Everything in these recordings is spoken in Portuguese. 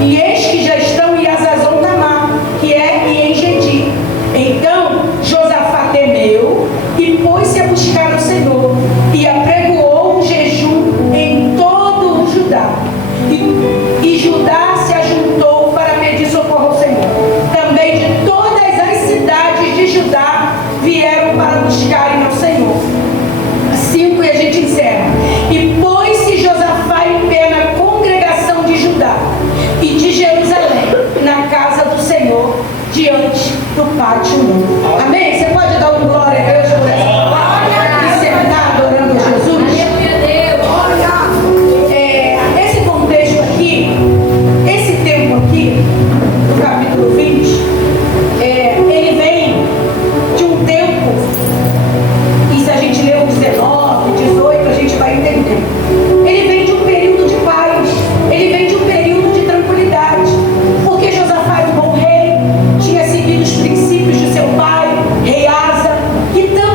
E eis que já estão em Hazazon Tamar, que é em Engedi. Então Josafá temeu e pôs-se a buscar o Senhor, e apregoou um jejum em todo o Judá. E Judá se ajuntou para pedir socorro ao Senhor. Também de todas as cidades de Judá vieram para buscarem ao Senhor. 5, e a gente encerra. E pôs-se Josafá em pé na congregação de Judá e de Jerusalém, na casa do Senhor, diante do pátio novo. Amém? Você pode dar um glória a Deus por essa palavra? E sentar adorando a Jesus? Esse contexto aqui, esse tempo aqui, do capítulo 20, ele vem de um tempo, e se a gente ler o 19, 18, a gente vai entender. Ele vem de um período de paz, ele vem de um período de tranquilidade, porque Josafá era um bom rei, tinha seguido os princípios de seu pai, rei Asa, e também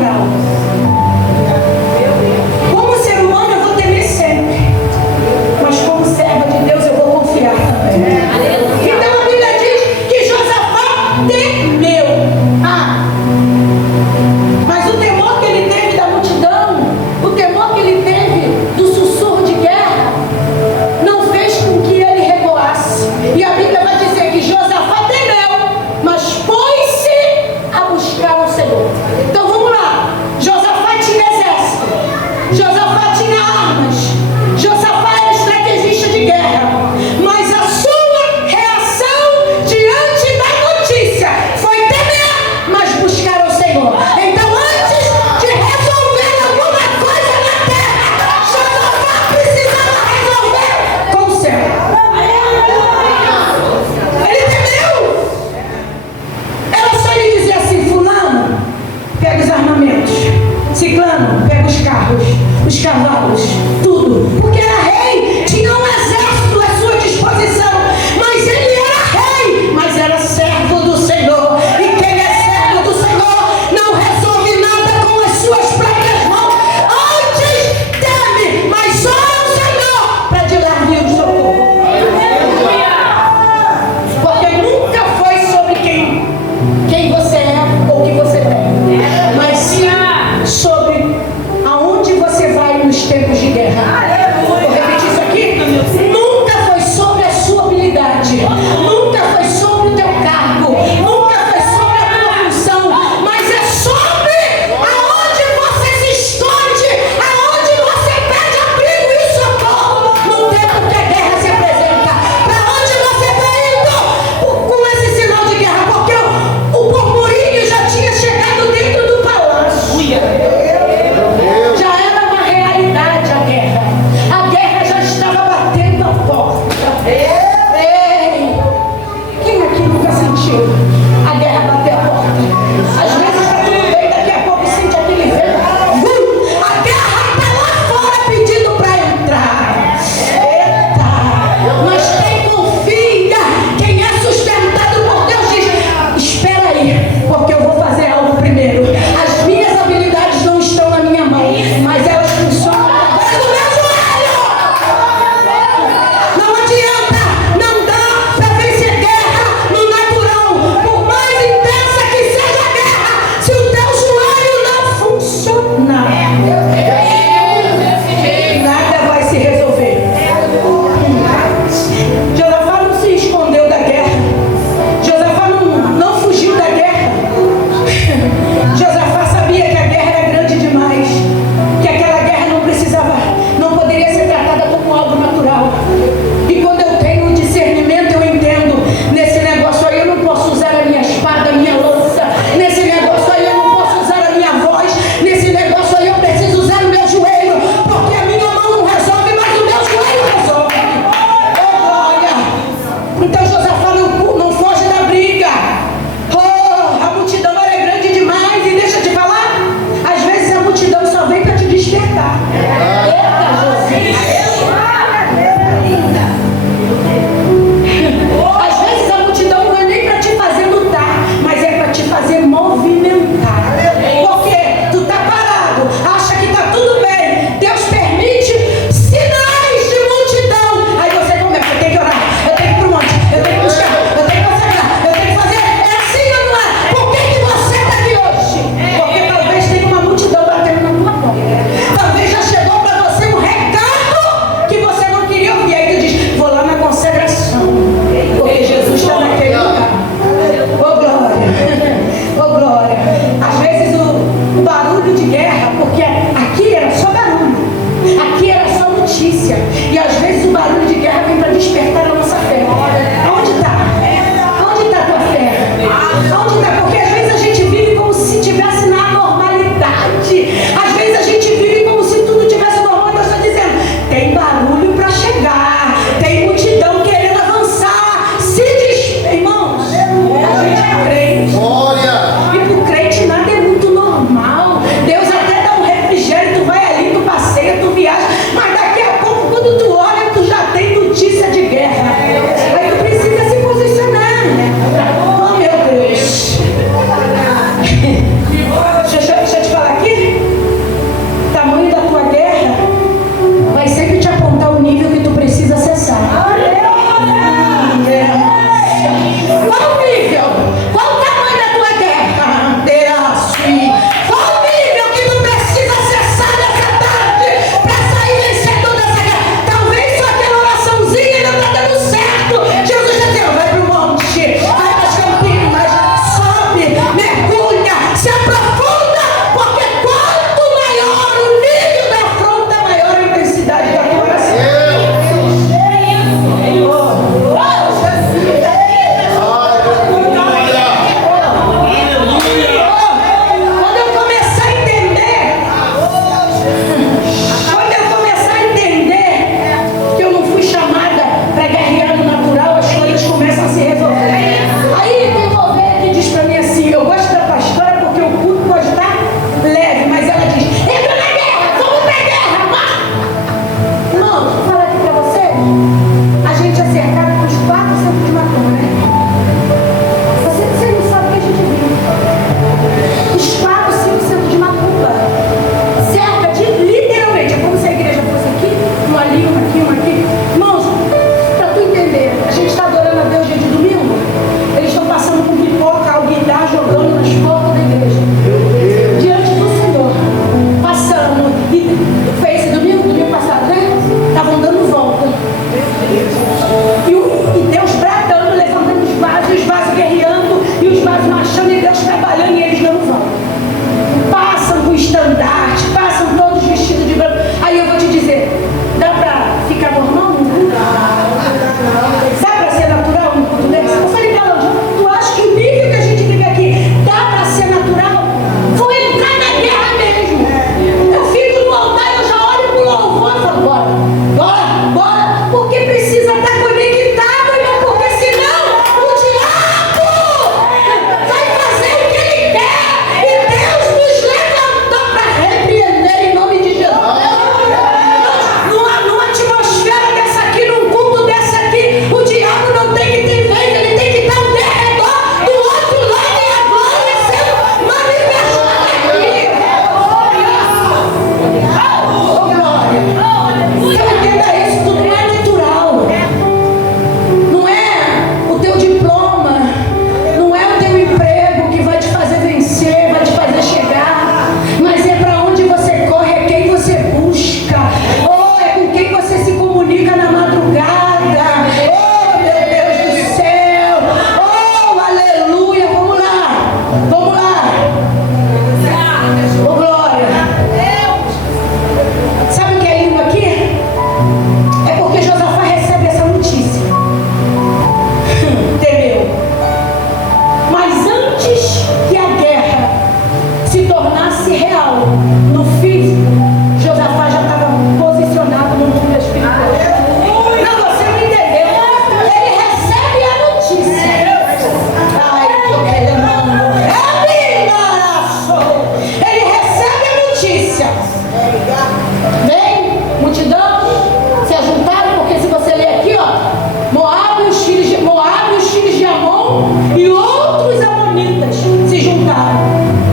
natural. Como ser humano eu vou temer sempre, mas como serva de Deus eu vou confiar também. Então a Bíblia diz que Josafá temeu. Mas o temor que ele teve da multidão, o temor que ele teve do sussurro de guerra, não fez com que ele recuasse. E a Bíblia vai dizer que Josafá temeu, mas pôs-se a buscar o Senhor. Então vamos lá. Josafá tinha exército, Josafá tinha armas, Josafá era estrategista de guerra, mas a sua reação diante da notícia foi temer, mas buscar o Senhor. Então antes de resolver alguma coisa na terra, Josafá precisava resolver com o céu. Ele temeu. Era só ele dizer assim: fulano, pega os armamentos, ciclano, pega os carros, os cavalos, tudo, porque era rei, tinha um exército à sua disposição, mas ele era rei, mas era servo do Senhor, e quem é servo do Senhor não resolve nada com as suas próprias mãos. Antes teme, mas ora o Senhor para de lá vir o socorro. Porque nunca foi sobre quem você é ou o que você tem, mas sim sobre aonde você vai nos tempos de guerra. Vou repetir isso aqui. Nunca foi sobre a sua habilidade, nunca foi sobre o teu cargo, nunca foi sobre a tua função, mas é sobre aonde você se esconde, aonde você pede abrigo e socorro no tempo que a guerra se apresenta. Para onde você está indo com esse sinal de guerra? Porque o burburinho já tinha chegado dentro do palácio. Já era uma realidade a guerra. A guerra já estava batendo a porta. Ei, quem aqui nunca sentiu a guerra bater a porta? Às vezes está tudo bem, daqui a pouco sente aquele vento. A guerra está lá fora pedindo para entrar. Eita! Mas quem confia, quem é sustentado por Deus diz: espera aí, porque eu vou fazer algo primeiro. As minhas habilidades não estão na minha mão, mas elas funcionam através do meu joelho. Não adianta, não dá para vencer guerra no natural. Por mais intensa que seja a guerra, se o teu joelho não funcionar, nada vai se resolver. Josafá não se escondeu da guerra, Josafá não fugiu da guerra. Josafá sabia que a guerra era grande demais, que aquela guerra não poderia ser tratada como algo natural. E quando eu tenho discernimento, eu entendo: nesse negócio aí eu não posso usar a minha espada, a minha lança, nesse negócio aí eu não posso usar a minha voz, nesse negócio aí eu preciso usar o meu joelho, porque a minha mão não resolve, mas o meu joelho resolve. Oh, glória! Então Josafá não foge da briga. Oh, a multidão era grande demais, e deixa eu te falar, às vezes a multidão só vem para te despertar. Eita, às vezes a multidão não é nem para te fazer lutar, mas é para te fazer movimentar. Porque tu tá parado, acha que tá tudo bem, Deus permite sinais de multidão, aí você começa: eu tenho que orar, eu tenho que ir pro monte, eu tenho que buscar, eu tenho que consagrar, eu tenho que fazer. É assim ou não é? Por que você está aqui hoje? Porque talvez tenha uma multidão batendo na tua porta. Talvez já chegou para você um recado que você não queria ouvir. Aí tu diz: vou lá na consagração, porque Jesus está naquele lugar. Ô glória, ô glória. Às vezes o barulho de guerra, porque aqui era só barulho, aqui era só notícia, e às vezes o barulho de guerra vem para despertar a nossa fé. Aonde está? Aonde está a tua fé? Aonde está? Porque às vezes a gente vive como se estivesse na normalidade. Às vezes a gente vive como se tudo tivesse normal. Deus está dizendo: tem barulho para chegar, tem multidão querendo avançar. Irmãos, a gente é crente. E pro crente nada é muito normal. Deus até dá um refrigério, tu vai ali, tu passeia, tu viaja, mas daqui a pouco quando tu olha, tu Vem, multidão, se ajuntaram, porque se você ler aqui, ó, Moabe, os filhos de Amon e outros amonitas se juntaram.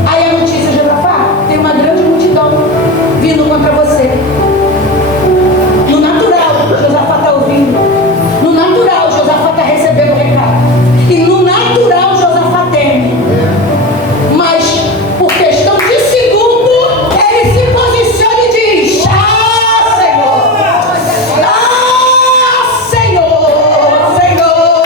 Aí a notícia, Josafá, tem uma grande multidão vindo contra você. No natural, Josafá está ouvindo. No natural, Josafá está recebendo o recado. E no natural, Josafá teme. Mas, por questão de segundo, ele se posiciona e diz: Ah, Senhor! Ah, Senhor! Senhor!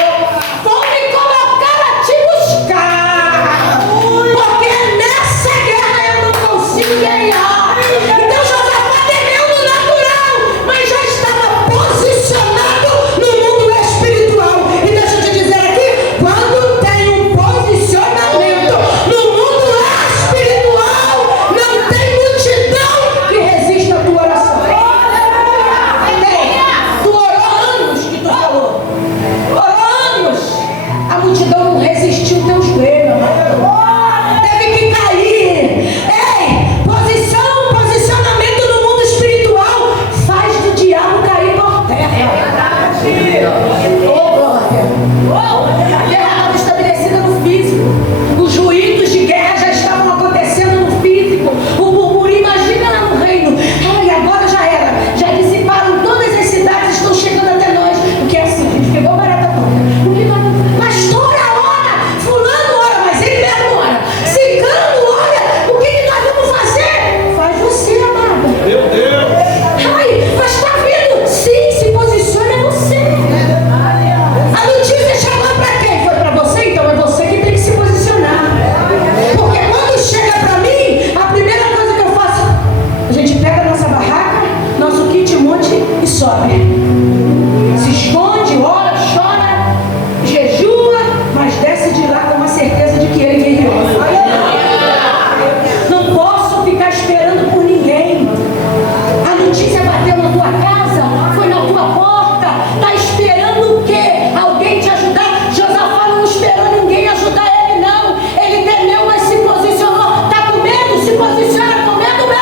Vou me colocar a te buscar! Porque nessa guerra eu não consigo ganhar! Então Josafá temeu no natural, mas já estava posicionado no mundo espiritual. E deixa eu te dizer aqui, quando tem um posicionamento no mundo espiritual, não tem multidão que resista à tua oração. Tu orou anos que tu falou. Orou anos. A multidão não resistiu ao teu joelho, amado. Teve que cair. Ei, posicionamento no mundo espiritual faz do diabo cair por terra. Oh, glória. A guerra estava estabelecida no físico. Os ruídos de guerra já estavam acontecendo no físico. O burburinho, imagina lá no reino. Ai, agora já era. Já dissiparam todas as cidades, estão chegando até nós. Porque é assim, a gente pegou barata toda. O que nós... Pastor, ora! Fulano ora, mas ele mesmo ora. Ciclano ora. O que nós vamos fazer? Faz você, amada. Meu Deus! Ai, mas está vindo. Sim, se posiciona é você. A notícia chegou para quem? Foi para você? Então é você que tem que se posicionar. Porque quando chega para mim, a primeira coisa que eu faço, a gente pega a nossa barraca, nosso kit monte e sobe. Se esconde, ora, chora, jejua, mas desce de lá com uma certeza de que ele guerreou. Não posso ficar esperando por ninguém. A notícia bateu na tua casa, foi na tua porta. Está esperando o quê? Alguém te ajudar? Josafá não esperou ninguém ajudar ele, não. Ele temeu, mas se posicionou. Está com medo? Se posiciona com medo mesmo.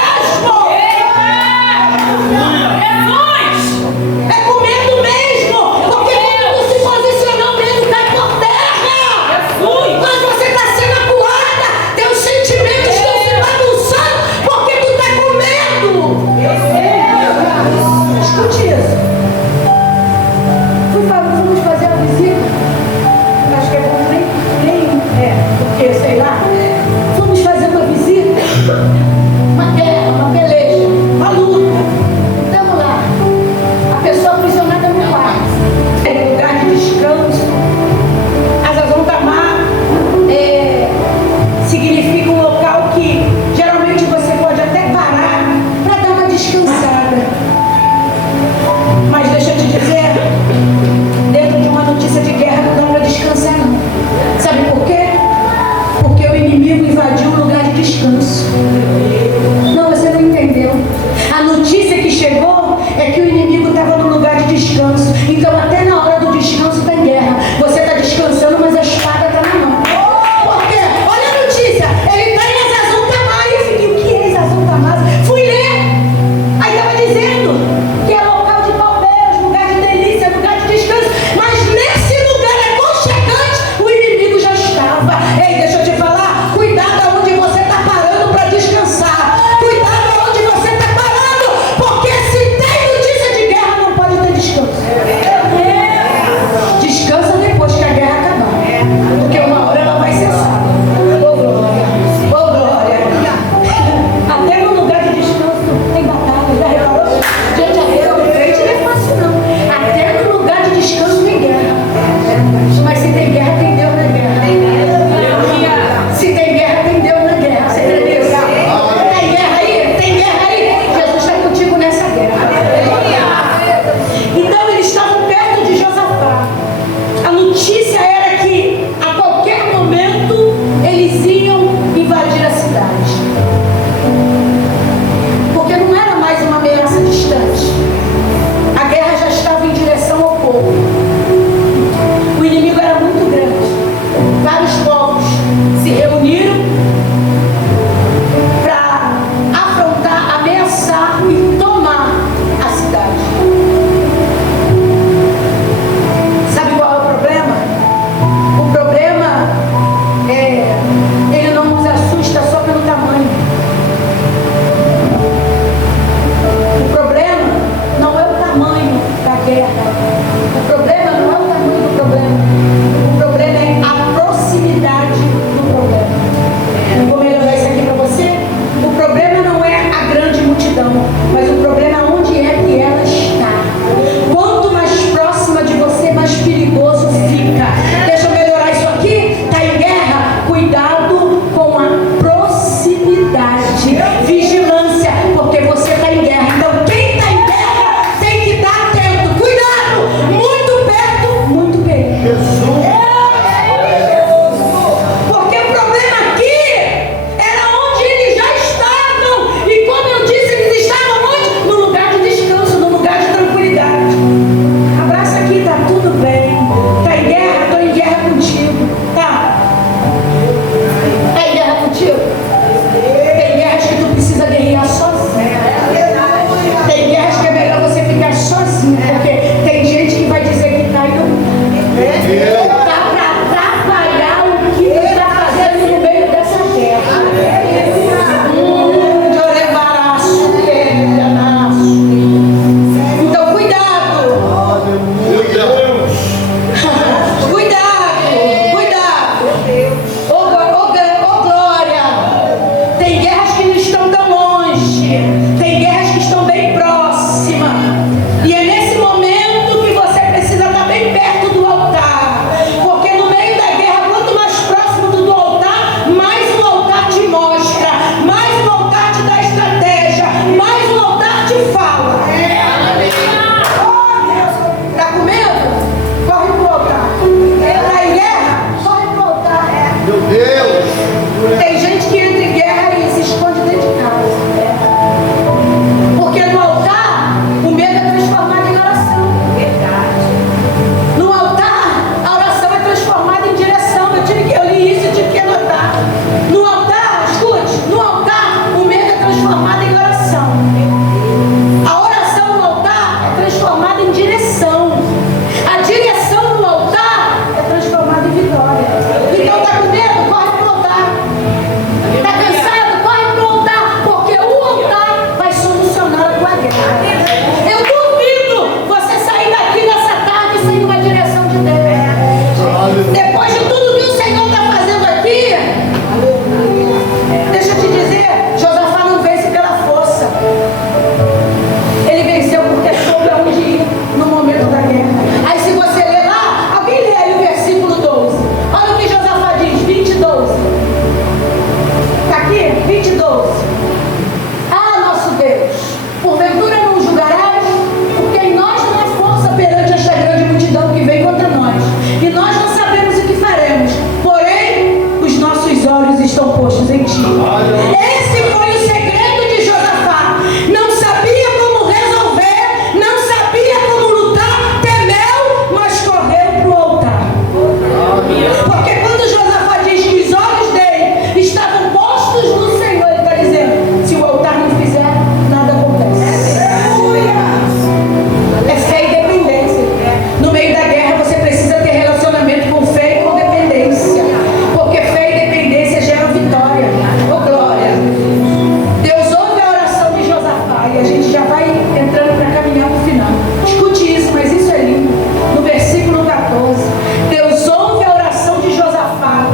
a gente já vai entrando para caminhar para o final. Escute isso, mas isso é lindo. No versículo 14, Deus ouve a oração de Josafá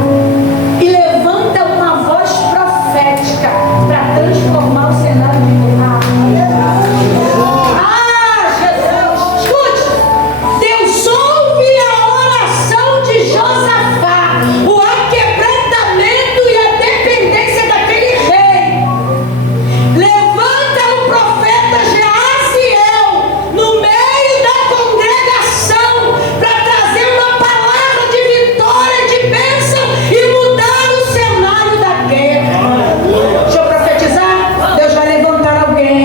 e levanta uma voz profética para transformar o cenário de guerra. Jesus! Escute! Deus ouve a oração de Josafá, o aquebrantamento e a dependência daquele rei. Levanta o profeta Jaziel no meio da congregação para trazer uma palavra de vitória, de bênção e mudar o cenário da guerra. Deixa eu profetizar. Deus vai levantar alguém.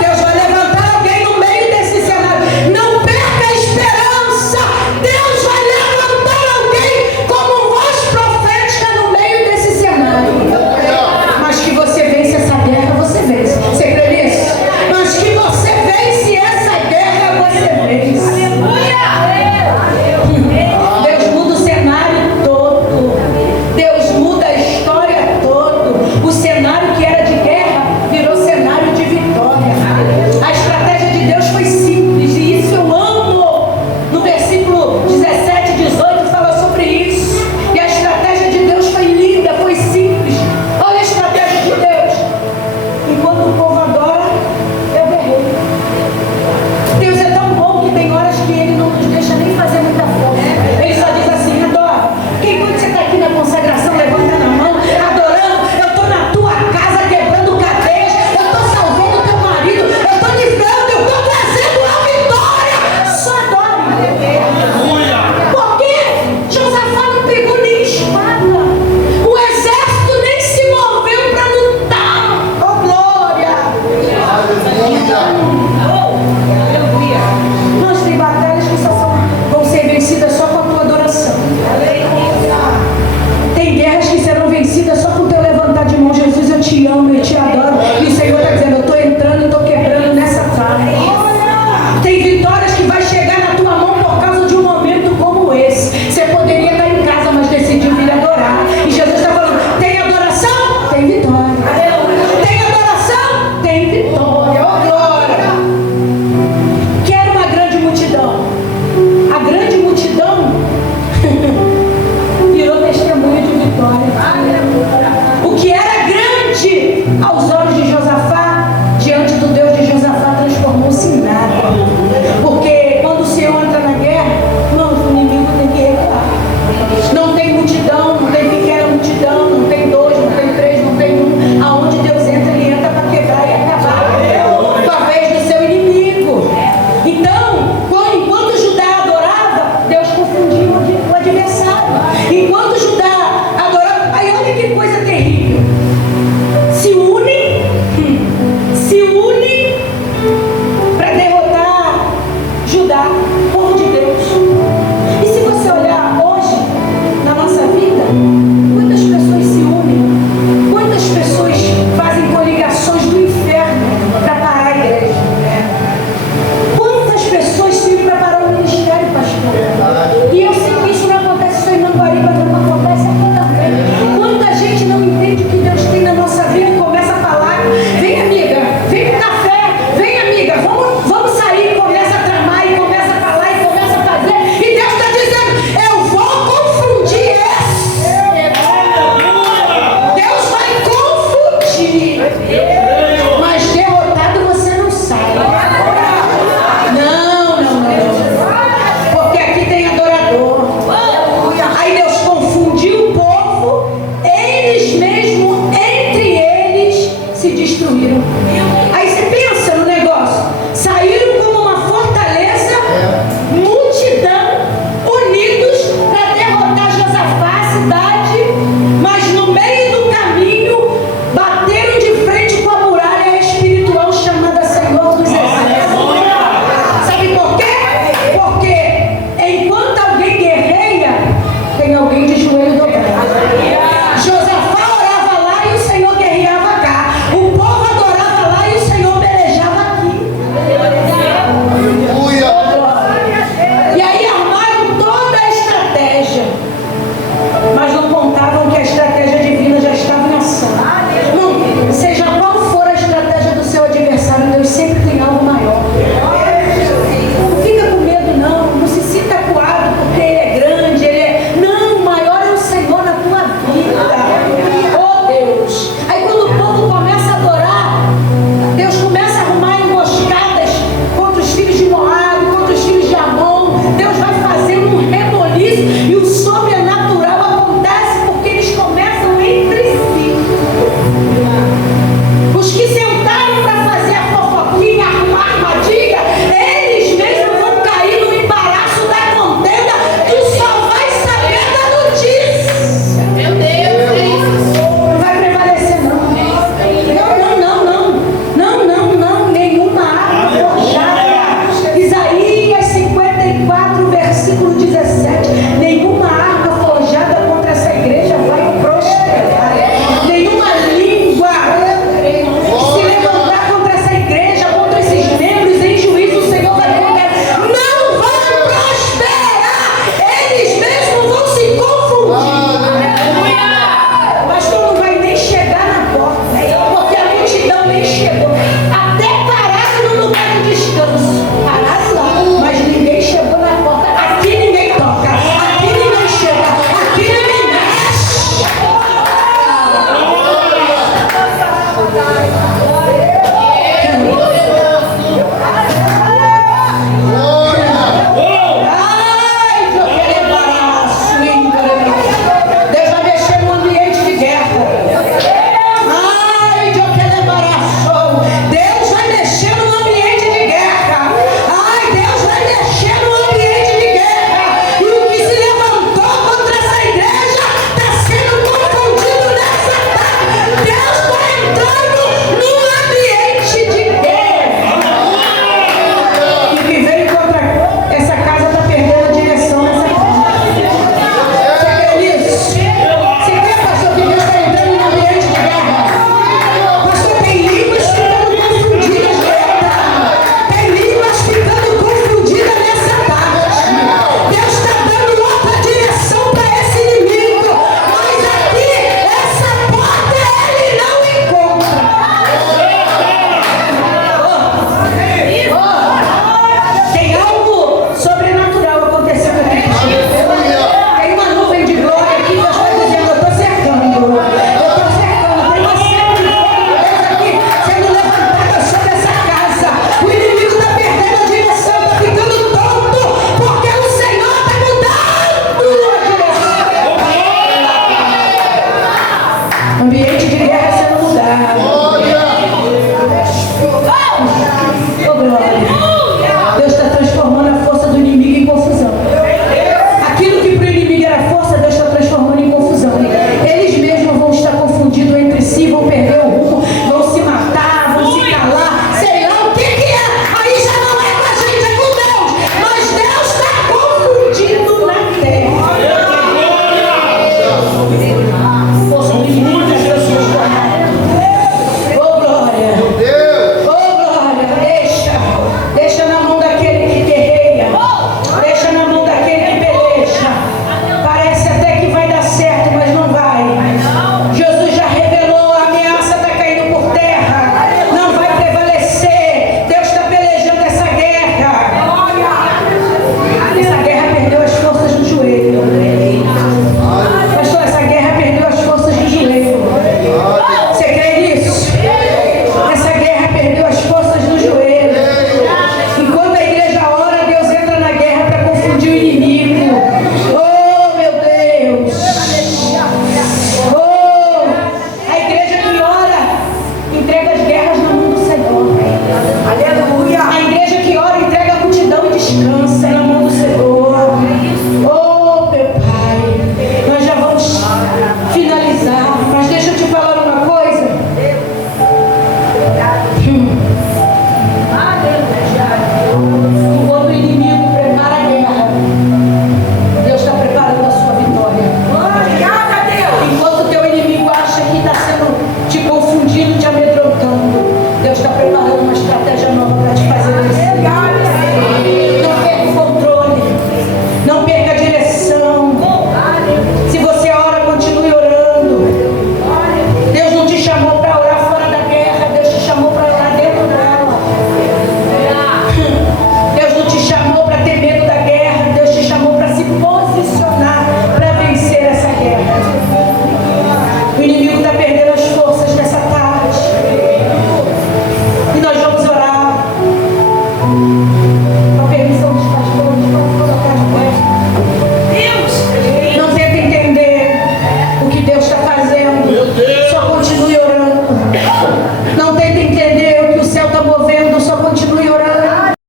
Deus vai levantar alguém no meio desse cenário. Não perca a esperança. Deus vai levantar alguém como voz profética no meio desse cenário. Mas que você vence essa guerra, você vence. Você crê nisso? Mas que você vence essa guerra, você vence. Deus muda o cenário todo. Deus muda a história toda. O cenário que era de guerra virou cenário de vitória. A estratégia de Deus foi simples e isso eu amo. No versículo 17 e 18 fala sobre isso. E a estratégia de Deus foi linda, foi simples. Olha a estratégia de Deus. Enquanto o povo adora, eu guerreiro. Deus é tão bom que tem horas que Ele não nos deixa nem fazer muita força. Ele só diz assim: adora. Quem quando você está aqui na consagração, levanta na mão, adorando. Eu estou na tua casa quebrando cadeias. Eu estou salvando teu marido. Eu estou livrando. Eu estou trazendo a vitória. Só adore. Porque Josafá não pegou nem espada. O exército nem se moveu para lutar. Oh, glória! Nós tem batalhas que vão ser vencidas só com a tua adoração. Tem guerras que serão vencidas só com o teu levantar de mão. Jesus, eu te amo, eu te adoro. E o Senhor está dizendo: eu estou entrando e estou quebrando nessa trave. Tem vitórias que vai chegar na tua mão por causa de um momento como esse. Você poderia estar em casa, mas decidiu vir adorar. E Jesus está falando: tem adoração? Tem vitória. Tem adoração? Tem vitória. Oh, glória! Quero uma grande multidão. A grande multidão virou testemunho de vitória. O que era grande aos olhos de Josafá, diante do Deus de Josafá, transformou-se em nada. Porque quando o Senhor entra na guerra, irmãos, o inimigo tem que recuar. Não tem multidão, não tem pequena multidão, não tem dois, não tem três, não tem um. Aonde Deus entra, Ele entra para quebrar e acabar com a vez do seu inimigo. Então, enquanto Judá adorava, Deus confundiu o adversário. Enquanto Judá adorava, aí olha que coisa terrível. Se unem para derrotar Judá, povo de Deus. E se você olhar hoje na nossa vida, quantas pessoas se unem, quantas pessoas fazem coligações do inferno para parar a igreja? Quantas pessoas se unem para parar o ministério, pastor? E eu sei que isso não acontece só em Manguariba, não acontece aqui também. Quanta gente não entende o que Deus tem na nossa vida e começa a falar: vem amiga, vem pro café, vem amiga, vamos sair, começa a tramar e começa a falar e começa a fazer. E Deus está dizendo: eu vou confundir esse. Deus vai confundir. Mas derrotado você não sai. Não. Porque aqui tem adorador. Aí Deus confundiu o povo, eles mesmos, entre eles, se destruíram.